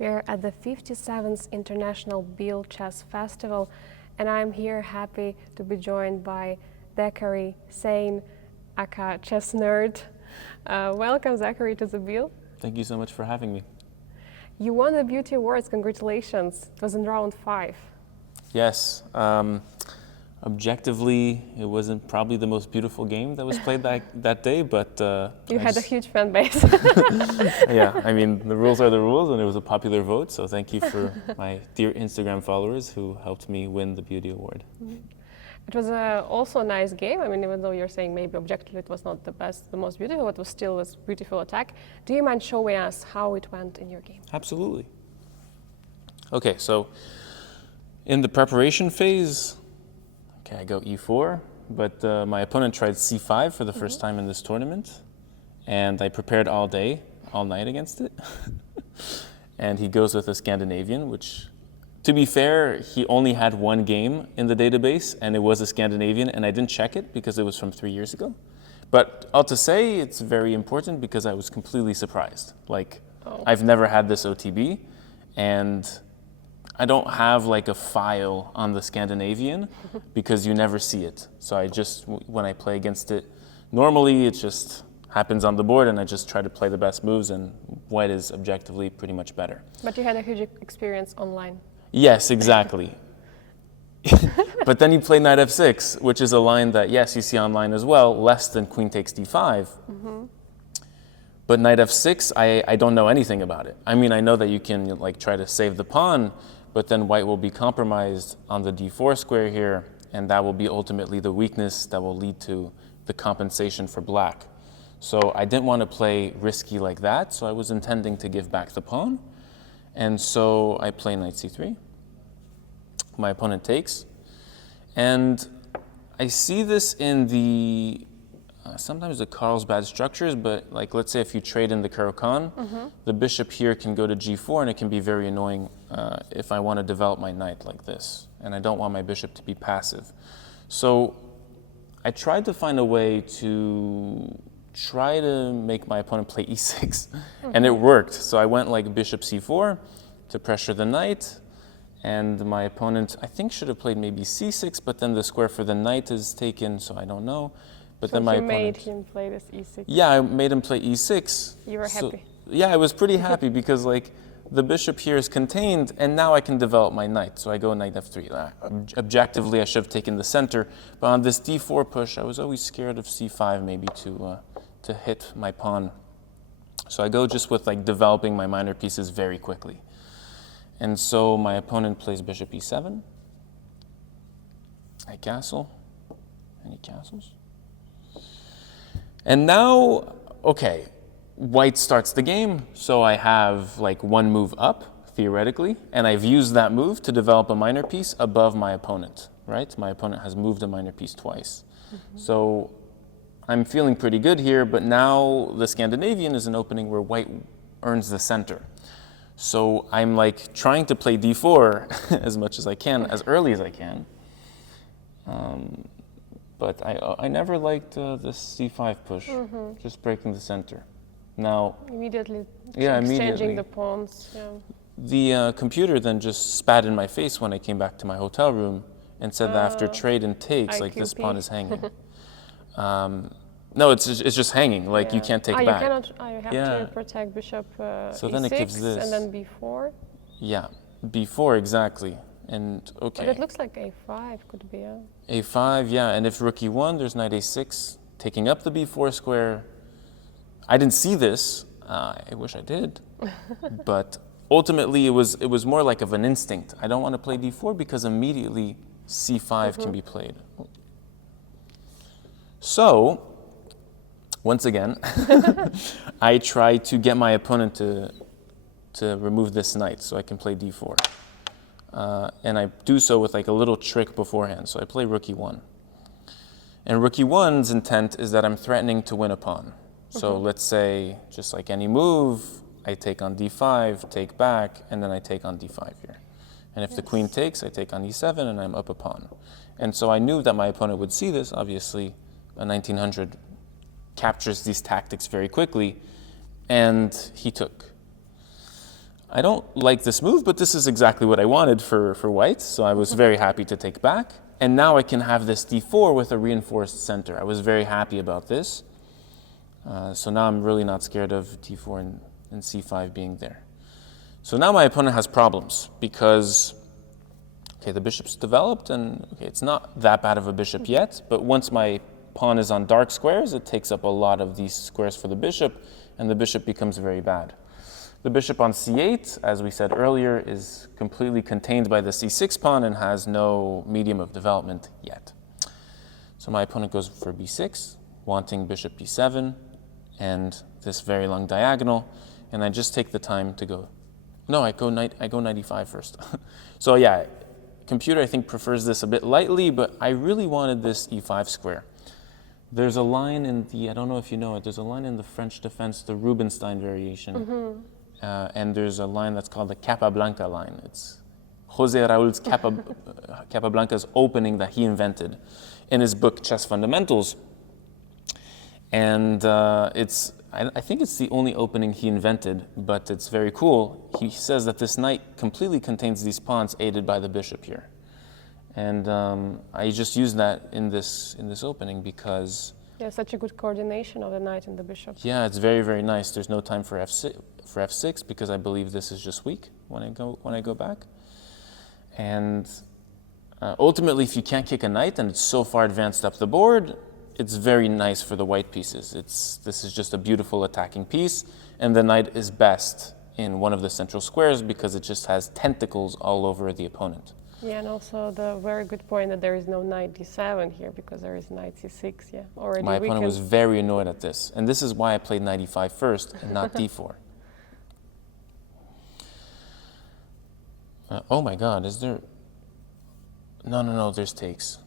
We're at the 57th International Bill Chess Festival, and I'm here happy to be joined by Zachary Saine, aka chess nerd. Welcome, Zachary, to the Bill. Thank you so much for having me. You won the Beauty Awards, congratulations. It was in round 5. Yes, objectively, it wasn't probably the most beautiful game that was played that day, but you had a huge fan base. Yeah, I mean, the rules are the rules, and it was a popular vote, so thank you for my dear Instagram followers who helped me win the Beauty Award. It was also a nice game. I mean, even though you're saying maybe objectively it was not the best, the most beautiful, it was still a beautiful attack. Do you mind showing us how it went in your game? Absolutely. Okay, so in the preparation phase, I go e4, but my opponent tried c5 for the first time in this tournament, and I prepared all day, all night against it. And he goes with a Scandinavian, which, to be fair, he only had one game in the database, and it was a Scandinavian, and I didn't check it because it was from 3 years ago. But all to say, it's very important because I was completely surprised. Like, I've never had this OTB, and I don't have like a file on the Scandinavian because you never see it. So I just, when I play against it, normally it just happens on the board and I just try to play the best moves, and white is objectively pretty much better. But you had a huge experience online. Yes, exactly. But then you play knight f6, which is a line that, yes, you see online as well, less than queen takes d5. But knight f6, I don't know anything about it. I mean, I know that you can like try to save the pawn, but then white will be compromised on the d4 square here, and that will be ultimately the weakness that will lead to the compensation for black. So I didn't want to play risky like that, so I was intending to give back the pawn. And so I play knight c3. My opponent takes. And I see this in the sometimes the Carlsbad structures, but like let's say if you trade in the Caro-Kann, the bishop here can go to g4, and it can be very annoying if I want to develop my knight like this, and I don't want my bishop to be passive. So I tried to find a way to try to make my opponent play e6, and it worked. So I went like bishop c4 to pressure the knight, and my opponent I think should have played maybe c6, but then the square for the knight is taken, so I don't know. But so then my opponent made him play this e6. Yeah, I made him play e6. You were happy. Yeah, I was pretty happy because like the bishop here is contained, and now I can develop my knight. So I go knight f3. Objectively, I should have taken the center, but on this d4 push, I was always scared of c5 maybe to hit my pawn. So I go just with like developing my minor pieces very quickly. And so my opponent plays bishop e7. I castle, and he castles. And now, okay, white starts the game, so I have like one move up, theoretically, and I've used that move to develop a minor piece above my opponent, right? My opponent has moved a minor piece twice. So I'm feeling pretty good here, but now the Scandinavian is an opening where white earns the center. So I'm like trying to play d4 as much as I can, as early as I can. But I never liked this c5 push, just breaking the center. Now, immediately immediately. Exchanging the pawns. Yeah. The computer then just spat in my face when I came back to my hotel room and said that after trade and takes, like this pawn is hanging. No, it's just hanging, like you can't take back. You cannot, you have to protect bishop so e6, then it gives this. and then b4. Yeah, b4, exactly. And okay. But it looks like a5 could be a... a5, yeah, and if rook e1, there's knight a6, taking up the b4 square. I didn't see this, I wish I did, but ultimately it was more like of an instinct. I don't want to play d4 because immediately c5 can be played. So, once again, I try to get my opponent to remove this knight so I can play d4. And I do so with like a little trick beforehand. So I play rook e1. And rook e1's intent is that I'm threatening to win a pawn. So let's say, just like any move, I take on d5, take back, and then I take on d5 here. And if the queen takes, I take on e7, and I'm up a pawn. And so I knew that my opponent would see this. Obviously, a 1900 captures these tactics very quickly, and he took. I don't like this move, but this is exactly what I wanted for white, so I was very happy to take back. And now I can have this d4 with a reinforced center. I was very happy about this. So now I'm really not scared of d4 and c5 being there. So now my opponent has problems because, okay, the bishop's developed, and okay, it's not that bad of a bishop yet, but once my pawn is on dark squares, it takes up a lot of these squares for the bishop, and the bishop becomes very bad. The bishop on c8, as we said earlier, is completely contained by the c6 pawn and has no medium of development yet. So my opponent goes for b6, wanting bishop b7, and this very long diagonal, and I just take the time to go. No, I go knight e5 first. So yeah, computer I think prefers this a bit lightly, but I really wanted this e5 square. There's a line in the, I don't know if you know it, there's a line in the French defense, the Rubinstein variation. And there's a line that's called the Capablanca line. It's Jose Raul's Capablanca's opening that he invented in his book Chess Fundamentals. And I think it's the only opening he invented, but it's very cool. He says that this knight completely contains these pawns aided by the bishop here. And I just used that in this opening because... Yeah, such a good coordination of the knight and the bishop. Yeah, it's very, very nice. There's no time for f6 because I believe this is just weak when I go back. And ultimately, if you can't kick a knight and it's so far advanced up the board, it's very nice for the white pieces. This is just a beautiful attacking piece, and the knight is best in one of the central squares because it just has tentacles all over the opponent. Yeah, and also the very good point that there is no knight d7 here because there is knight c6, yeah, already My opponent was very annoyed at this, and this is why I played knight e5 first and not d4. Oh my god, is there... No, there's takes.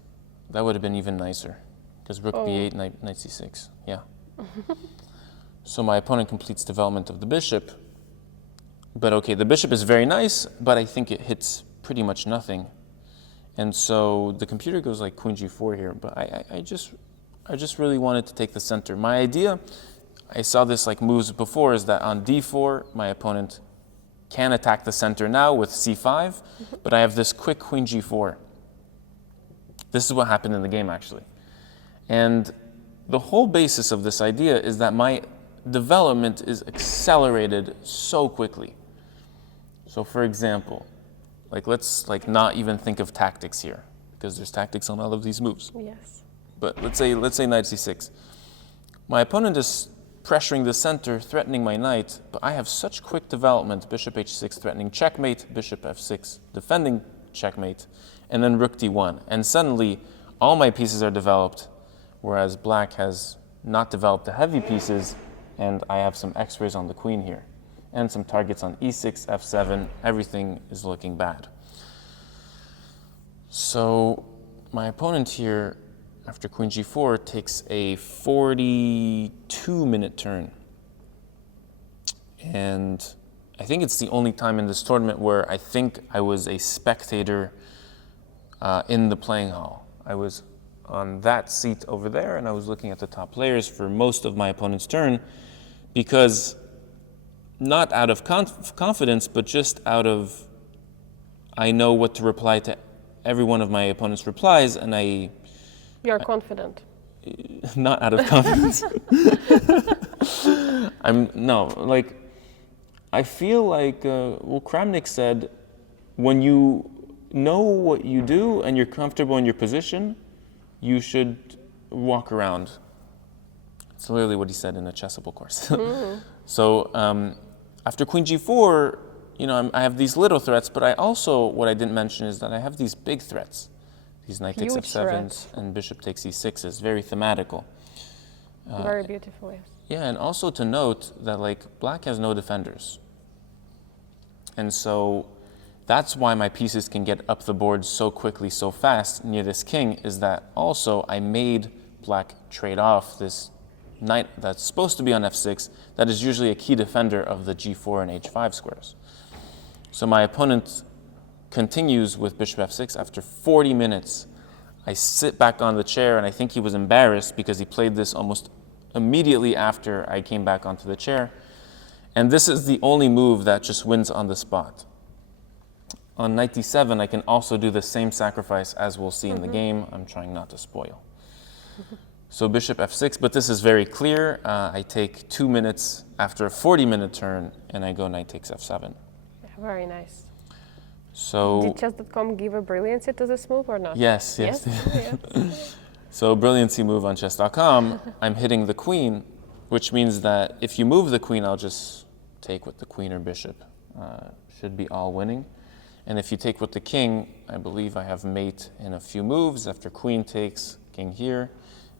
That would have been even nicer, because rook b8, knight c6, yeah. So my opponent completes development of the bishop, but okay, the bishop is very nice, but I think it hits pretty much nothing. And so the computer goes like queen g4 here, but I just really wanted to take the center. My idea, I saw this like moves before, is that on d4, my opponent can attack the center now with c5, but I have this quick queen g4. This is what happened in the game, actually. And the whole basis of this idea is that my development is accelerated so quickly. So for example, let's not even think of tactics here, because there's tactics on all of these moves. Yes. But let's say knight c6. My opponent is pressuring the center, threatening my knight, but I have such quick development, bishop h6 threatening checkmate, bishop f6 defending checkmate, and then rook d1. And suddenly, all my pieces are developed, whereas black has not developed the heavy pieces, and I have some x-rays on the queen here, and some targets on e6, f7, everything is looking bad. So my opponent here, after queen g4, takes a 42-minute turn. And I think it's the only time in this tournament where I think I was a spectator in the playing hall. I was on that seat over there, and I was looking at the top players for most of my opponent's turn, because not out of confidence, but just out of, I know what to reply to every one of my opponent's replies, and You're confident. Not out of confidence. I feel like, Kramnik said, when you know what you do and you're comfortable in your position, you should walk around. It's literally what he said in a chessable course. So after queen g4, I have these little threats, but what I didn't mention is that I have these big threats. These knight takes f7s and bishop takes e6s, very thematical. Very beautiful, yes. Yeah, and also to note that black has no defenders. And so that's why my pieces can get up the board so quickly, so fast near this king, is that also I made black trade off this knight that's supposed to be on f6, that is usually a key defender of the g4 and h5 squares. So my opponent continues with bishop f6 after 40 minutes. I sit back on the chair, and I think he was embarrassed because he played this almost immediately after I came back onto the chair. And this is the only move that just wins on the spot. On knight d7, I can also do the same sacrifice as we'll see in the game. I'm trying not to spoil. So bishop f6, but this is very clear. I take 2 minutes after a 40-minute turn, and I go knight takes f7. Yeah, very nice. So did chess.com give a brilliancy to this move or not? Yes. Yes. Yes. So brilliancy move on chess.com, I'm hitting the queen, which means that if you move the queen, I'll just take with the queen or bishop. Should be all winning. And if you take with the king, I believe I have mate in a few moves. After queen takes, king here.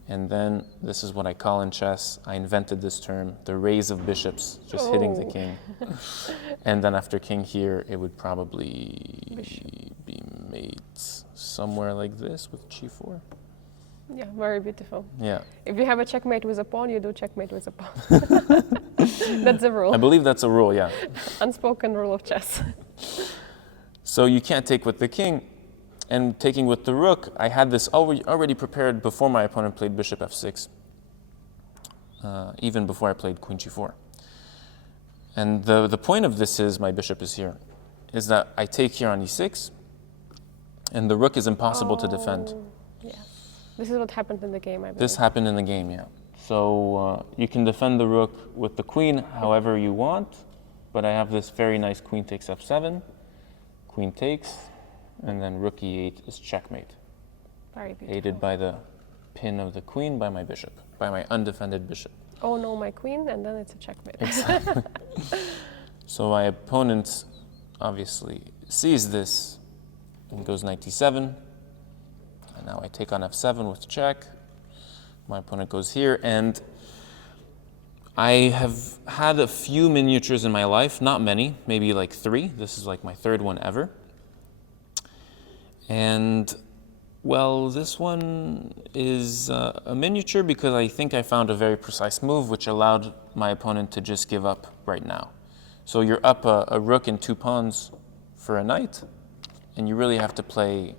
And then this is what I call in chess, I invented this term, the raise of bishops, just hitting the king. And then after king here, it would probably be mate somewhere like this with g4. Yeah, very beautiful. Yeah. If you have a checkmate with a pawn, you do checkmate with a pawn. That's the rule. I believe that's a rule, yeah. Unspoken rule of chess. So you can't take with the king. And taking with the rook, I had this already prepared before my opponent played bishop f6, even before I played queen g4. And the point of this is, my bishop is here, is that I take here on e6, and the rook is impossible to defend. Yeah. This is what happened in the game, I believe. This happened in the game, yeah. So you can defend the rook with the queen however you want, but I have this very nice queen takes f7, queen takes, and then rook e8 is checkmate. Very beautiful. Aided by the pin of the queen by my bishop, by my undefended bishop. Oh no, my queen, and then it's a checkmate. Exactly. So my opponent obviously sees this and goes knight d7. And now I take on f7 with check. My opponent goes here, and I have had a few miniatures in my life, not many, maybe like 3. This is like my 3rd one ever. And, well, this one is a miniature because I think I found a very precise move which allowed my opponent to just give up right now. So you're up a rook and 2 pawns for a knight, and you really have to play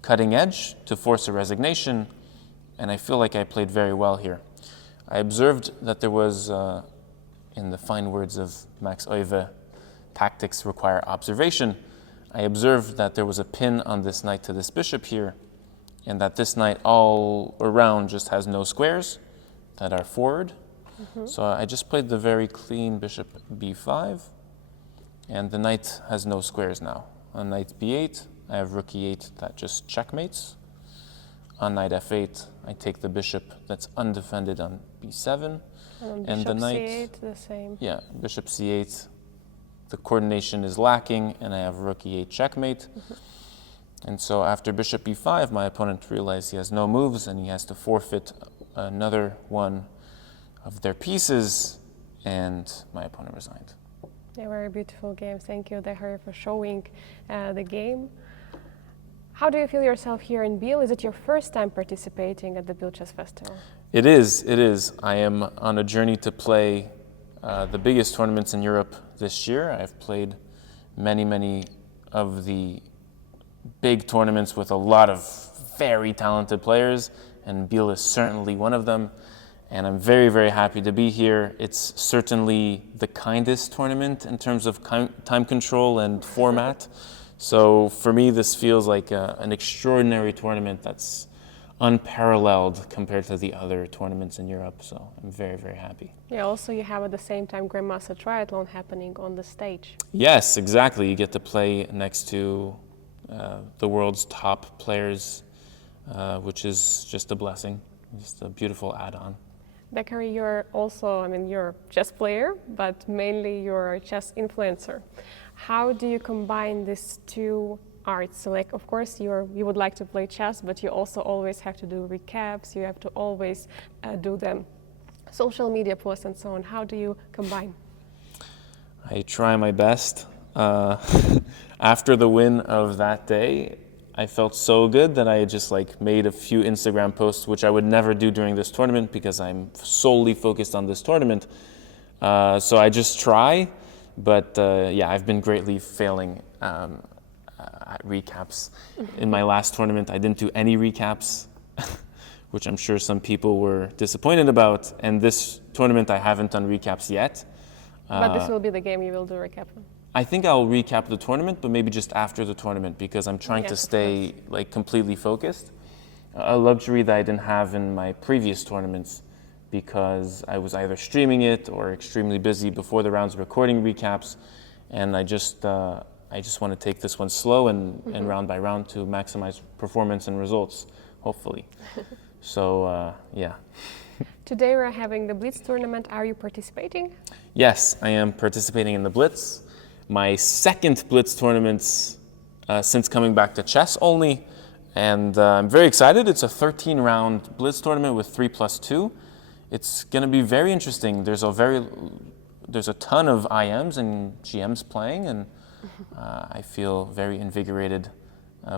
cutting edge to force a resignation, and I feel like I played very well here. I observed that there was, in the fine words of Max Euwe, tactics require observation. I observed that there was a pin on this knight to this bishop here, and that this knight all around just has no squares that are forward. So I just played the very clean bishop b5, and the knight has no squares now. On knight b8, I have rook e8 that just checkmates. On knight f8, I take the bishop that's undefended on b7, and the knight c8, the same. Yeah, bishop c8. The coordination is lacking, and I have rook e8 checkmate. And so after bishop e5, my opponent realized he has no moves, and he has to forfeit another one of their pieces, and my opponent resigned. Yeah, very beautiful game. Thank you, Zachary, for showing the game. How do you feel yourself here in Biel? Is it your first time participating at the Biel Chess Festival? It is. I am on a journey to play the biggest tournaments in Europe this year. I've played many of the big tournaments with a lot of very talented players, and Biel is certainly one of them. And I'm very happy to be here. It's certainly the kindest tournament in terms of time control and format. So for me, this feels like an extraordinary tournament that's unparalleled compared to the other tournaments in Europe. So I'm very happy. Yeah, also you have at the same time Grandmaster Triathlon happening on the stage. Yes, exactly. You get to play next to the world's top players, which is just a blessing. Just a beautiful add-on. Zachary, you're also, you're a chess player, but mainly you're a chess influencer. How do you combine these two arts? So, like, of course, you would like to play chess, but you also always have to do recaps. You have to always do the social media posts and so on. How do you combine? I try my best. After the win of that day, I felt so good that I just made a few Instagram posts, which I would never do during this tournament because I'm solely focused on this tournament. So I just try, but yeah, I've been greatly failing at recaps. In my last tournament, I didn't do any recaps, which I'm sure some people were disappointed about. And this tournament, I haven't done recaps yet. But this will be the game you will do a recap on. I think I'll recap the tournament, but maybe just after the tournament because I'm trying to Yes, of stay like completely focused. A luxury that I didn't have in my previous tournaments because I was either streaming it or extremely busy before the rounds recording recaps, and I just want to take this one slow and round by round to maximize performance and results, hopefully. So yeah. Today we're having the Blitz tournament. Are you participating? Yes, I am participating in the Blitz. My second Blitz tournament since coming back to chess only, and I'm very excited. It's a 13-round Blitz tournament with 3+2. It's going to be very interesting. There's a ton of IMs and GMs playing, and I feel very invigorated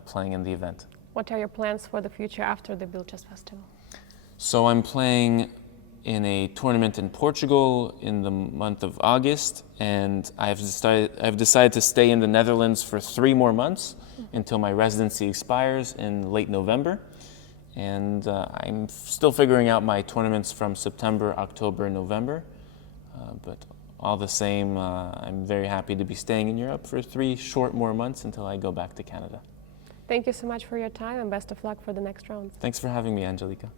playing in the event. What are your plans for the future after the Bill Chess Festival? So I'm playing in a tournament in Portugal in the month of August, and I've decided to stay in the Netherlands for 3 more months until my residency expires in late November. And I'm still figuring out my tournaments from September, October, November. But all the same, I'm very happy to be staying in Europe for 3 short more months until I go back to Canada. Thank you so much for your time and best of luck for the next rounds. Thanks for having me, Angelika.